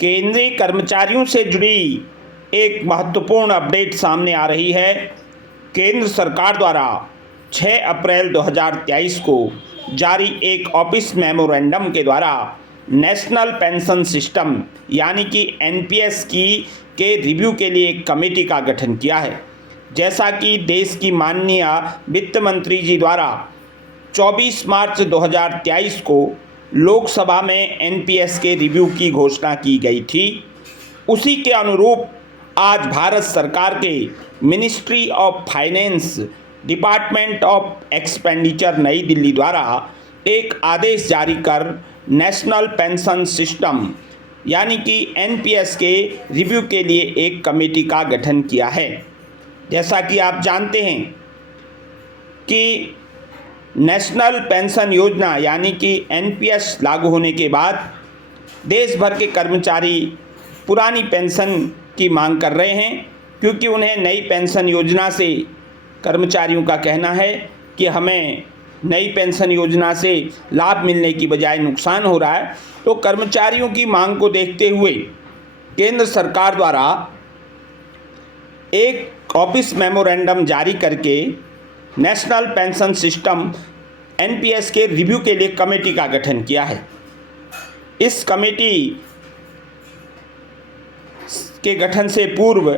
केंद्रीय कर्मचारियों से जुड़ी एक महत्वपूर्ण अपडेट सामने आ रही है। केंद्र सरकार द्वारा 6 अप्रैल 2023 को जारी एक ऑफिस मेमोरेंडम के द्वारा नेशनल पेंशन सिस्टम यानी कि एनपीएस के रिव्यू के लिए एक कमेटी का गठन किया है। जैसा कि देश की माननीय वित्त मंत्री जी द्वारा 24 मार्च 2023 को लोकसभा में एनपीएस के रिव्यू की घोषणा की गई थी, उसी के अनुरूप आज भारत सरकार के ministry of finance, department of expenditure नई दिल्ली द्वारा एक आदेश जारी कर नेशनल पेंशन सिस्टम यानी कि एनपीएस के रिव्यू के लिए एक कमेटी का गठन किया है। जैसा कि आप जानते हैं कि नेशनल पेंशन योजना यानी कि एनपीएस लागू होने के बाद देश भर के कर्मचारी पुरानी पेंशन की मांग कर रहे हैं, क्योंकि उन्हें नई पेंशन योजना से कर्मचारियों का कहना है कि हमें नई पेंशन योजना से लाभ मिलने की बजाय नुकसान हो रहा है। तो कर्मचारियों की मांग को देखते हुए केंद्र सरकार द्वारा एक ऑफिस मेमोरेंडम जारी करके नेशनल पेंशन सिस्टम एनपीएस के रिव्यू के लिए कमेटी का गठन किया है। इस कमेटी के गठन से पूर्व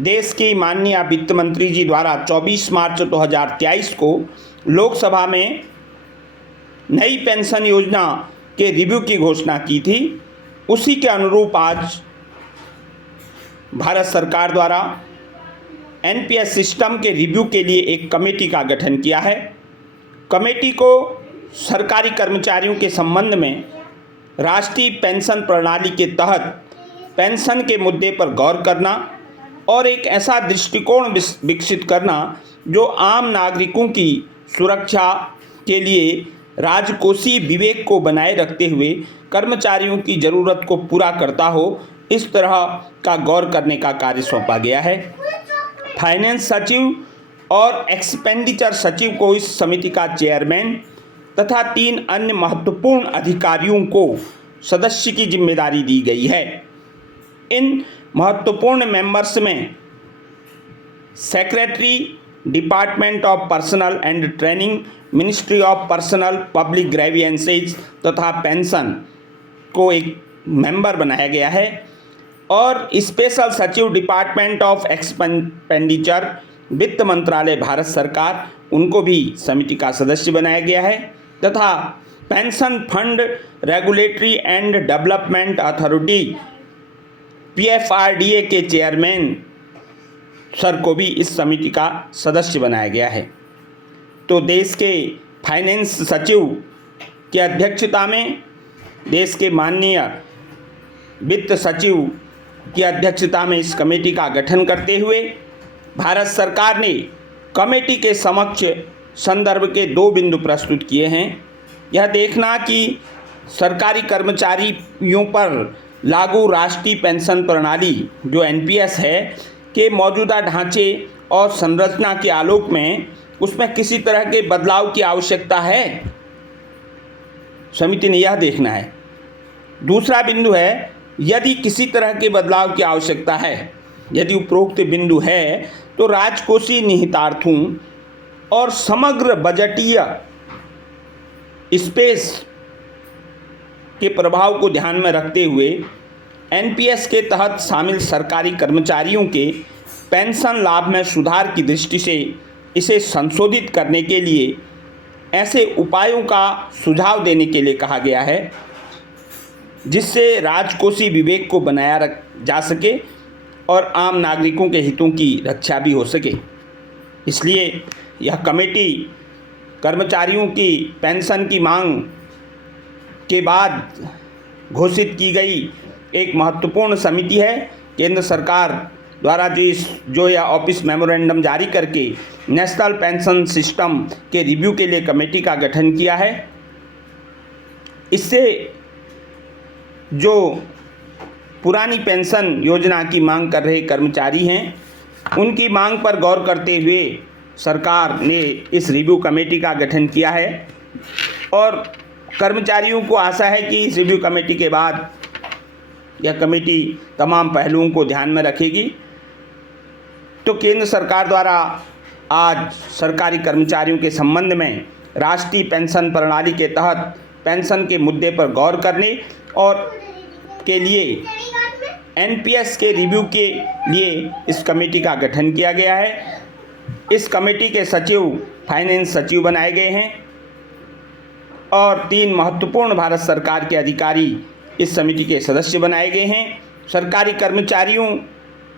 देश की माननीय वित्त मंत्री जी द्वारा 24 मार्च 2023 को लोकसभा में नई पेंशन योजना के रिव्यू की घोषणा की थी। उसी के अनुरूप आज भारत सरकार द्वारा एनपीएस सिस्टम के रिव्यू के लिए एक कमेटी का गठन किया है। कमेटी को सरकारी कर्मचारियों के संबंध में राष्ट्रीय पेंशन प्रणाली के तहत पेंशन के मुद्दे पर गौर करना और एक ऐसा दृष्टिकोण विकसित करना जो आम नागरिकों की सुरक्षा के लिए राजकोषीय विवेक को बनाए रखते हुए कर्मचारियों की ज़रूरत को पूरा करता हो, इस तरह का गौर करने का कार्य सौंपा गया है। फाइनेंस सचिव और एक्सपेंडिचर सचिव को इस समिति का चेयरमैन तथा 3 अन्य महत्वपूर्ण अधिकारियों को सदस्य की जिम्मेदारी दी गई है। इन महत्वपूर्ण मेंबर्स में secretary, department of personal and training, ministry of personal, public grievances तथा पेंशन को एक मेंबर बनाया गया है और स्पेशल सचिव डिपार्टमेंट ऑफ एक्सपेंडिचर, वित्त मंत्रालय भारत सरकार, उनको भी समिति का सदस्य बनाया गया है तथा pension fund regulatory and development authority PFRDA के चेयरमैन सर को भी इस समिति का सदस्य बनाया गया है। तो देश के फाइनेंस सचिव की अध्यक्षता में, देश के माननीय वित्त सचिव की अध्यक्षता में इस कमेटी का गठन करते हुए भारत सरकार ने कमेटी के समक्ष संदर्भ के 2 बिंदु प्रस्तुत किए हैं। यह देखना कि सरकारी कर्मचारियों पर लागू राष्ट्रीय पेंशन प्रणाली जो एनपीएस है के मौजूदा ढांचे और संरचना के आलोक में उसमें किसी तरह के बदलाव की आवश्यकता है, समिति ने यह देखना है। दूसरा बिंदु है, यदि किसी तरह के बदलाव की आवश्यकता है, यदि उपरोक्त बिंदु है तो राजकोषीय निहितार्थों और समग्र बजटीय स्पेस के प्रभाव को ध्यान में रखते हुए एनपीएस के तहत शामिल सरकारी कर्मचारियों के पेंशन लाभ में सुधार की दृष्टि से इसे संशोधित करने के लिए ऐसे उपायों का सुझाव देने के लिए कहा गया है जिससे राजकोषीय विवेक को बनाया जा सके और आम नागरिकों के हितों की रक्षा भी हो सके। इसलिए यह कमेटी कर्मचारियों की पेंशन की मांग के बाद घोषित की गई एक महत्वपूर्ण समिति है। केंद्र सरकार द्वारा जो यह ऑफिस मेमोरेंडम जारी करके नेशनल पेंशन सिस्टम के रिव्यू के लिए कमेटी का गठन किया है, इससे जो पुरानी पेंशन योजना की मांग कर रहे कर्मचारी हैं उनकी मांग पर गौर करते हुए सरकार ने इस रिव्यू कमेटी का गठन किया है और कर्मचारियों को आशा है कि इस रिव्यू कमेटी के बाद यह कमेटी तमाम पहलुओं को ध्यान में रखेगी। तो केंद्र सरकार द्वारा आज सरकारी कर्मचारियों के संबंध में राष्ट्रीय पेंशन प्रणाली के तहत पेंशन के मुद्दे पर गौर करने और के लिए एनपीएस के रिव्यू के लिए इस कमेटी का गठन किया गया है। इस कमेटी के सचिव फाइनेंस सचिव बनाए गए हैं और 3 महत्वपूर्ण भारत सरकार के अधिकारी इस समिति के सदस्य बनाए गए हैं। सरकारी कर्मचारियों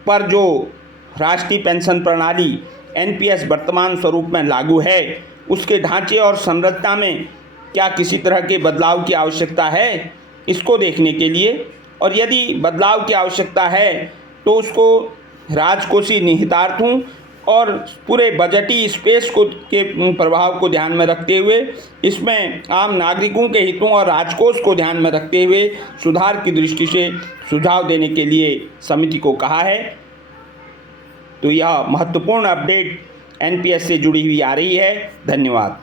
पर जो राष्ट्रीय पेंशन प्रणाली एनपीएस वर्तमान स्वरूप में लागू है, उसके ढांचे और संरचना में क्या किसी तरह के बदलाव की आवश्यकता है, इसको देखने के लिए, और यदि बदलाव की आवश्यकता है तो उसको राजकोषीय निहितार्थों और पूरे बजटीय स्पेस को के प्रभाव को ध्यान में रखते हुए, इसमें आम नागरिकों के हितों और राजकोष को ध्यान में रखते हुए सुधार की दृष्टि से सुझाव देने के लिए समिति को कहा है। तो यह महत्वपूर्ण अपडेट एनपीएस से जुड़ी हुई आ रही है। धन्यवाद।